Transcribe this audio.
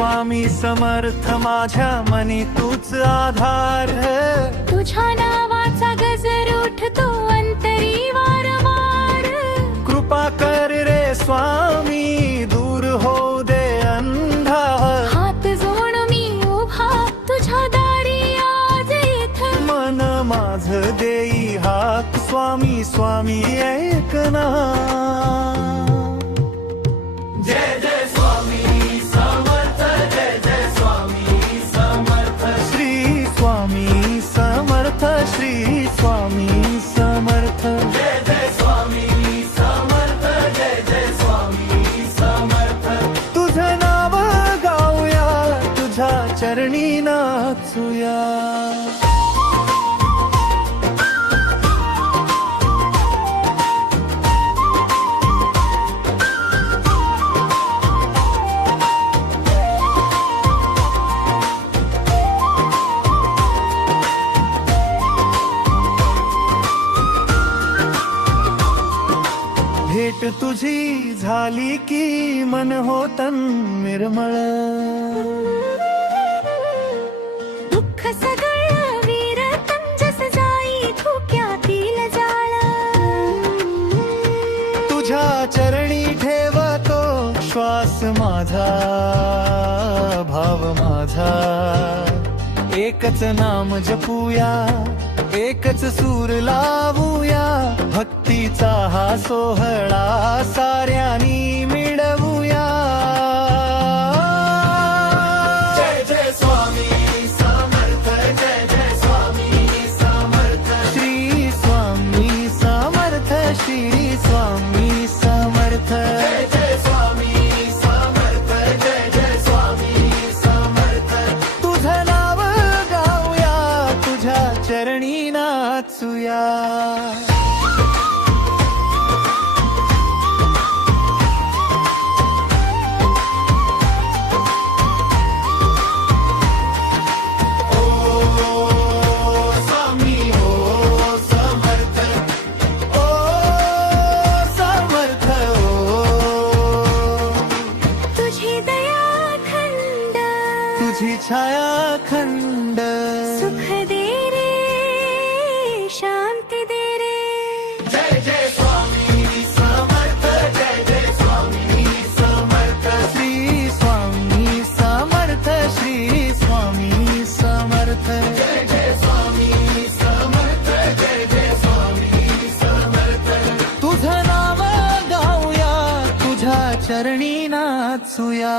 स्वामी समर्थ माझ्या मनी तूच आधार. तुझ्या नावाचा गजर उठतो अंतरी वारंवार. कृपा कर रे स्वामी दूर हो दे अंधार. हात जोड मी उभा तुझ्या दारी आज इथं. मन माझ देई हाक स्वामी स्वामी ऐकना. जय जय स्वामी समर्थ, जय जय स्वामी समर्थ. श्री स्वामी समर्थ, श्री स्वामी समर्थ. जय जय स्वामी समर्थ, जय जय स्वामी समर्थ. तुझं नाव गाऊया, तुझ्या चरणी नाचूया. भेट तुझी झाली की मन होतन निर्मळ. दुःख सगळं विरतन जस जाई धुक्यातील जाळ. तुझ्या चरणी ठेवतो श्वास माझा, भाव माझा. एकच नाम जपूया, एकच सूर लावूया. भक्तीचा हा सोहळा साऱ्यांनी मिळवूया. जय जय स्वामी समर्थ, जय जय स्वामी समर्थ. श्री स्वामी समर्थ, श्री स्वामी समर्थ. जय जय स्वामी समर्थ, जय जय स्वामी समर्थ. तुझं नाव गाऊया, तुझ्या चरणी नाचूया. तुझी छाया खंड सुख दे रे, शांती दे रे. जय जय स्वामी समर्थ, जय जय स्वामी समर्थ. श्री स्वामी समर्थ, श्री स्वामी समर्थ. जय जय स्वामी समर्थ, जय जय स्वामी समर्थ. तुझं नाव गाऊया, तुझ्या चरणी नाचूया.